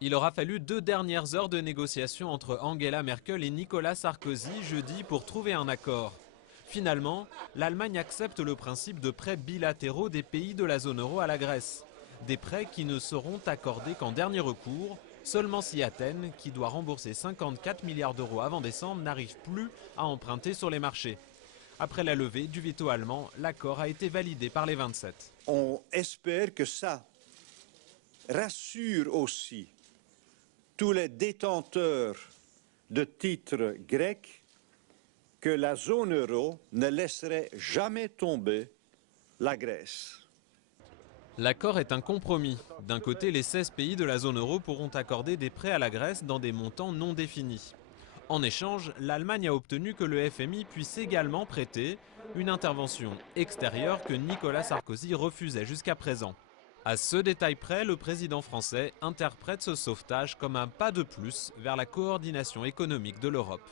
Il aura fallu 2 dernières heures de négociations entre Angela Merkel et Nicolas Sarkozy jeudi pour trouver un accord. Finalement, l'Allemagne accepte le principe de prêts bilatéraux des pays de la zone euro à la Grèce. Des prêts qui ne seront accordés qu'en dernier recours, seulement si Athènes, qui doit rembourser 54 milliards d'euros avant décembre, n'arrive plus à emprunter sur les marchés. Après la levée du veto allemand, l'accord a été validé par les 27. On espère que ça rassure aussi tous les détenteurs de titres grecs que la zone euro ne laisserait jamais tomber la Grèce. L'accord est un compromis. D'un côté, les 16 pays de la zone euro pourront accorder des prêts à la Grèce dans des montants non définis. En échange, l'Allemagne a obtenu que le FMI puisse également prêter une intervention extérieure que Nicolas Sarkozy refusait jusqu'à présent. À ce détail près, le président français interprète ce sauvetage comme un pas de plus vers la coordination économique de l'Europe.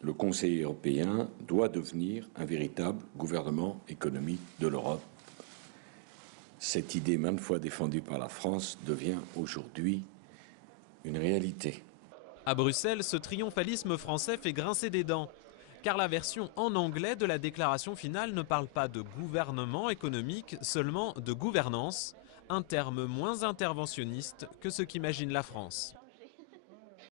Le Conseil européen doit devenir un véritable gouvernement économique de l'Europe. Cette idée maintes fois défendue par la France devient aujourd'hui une réalité. À Bruxelles, ce triomphalisme français fait grincer des dents, car la version en anglais de la déclaration finale ne parle pas de gouvernement économique, seulement de gouvernance, un terme moins interventionniste que ce qu'imagine la France.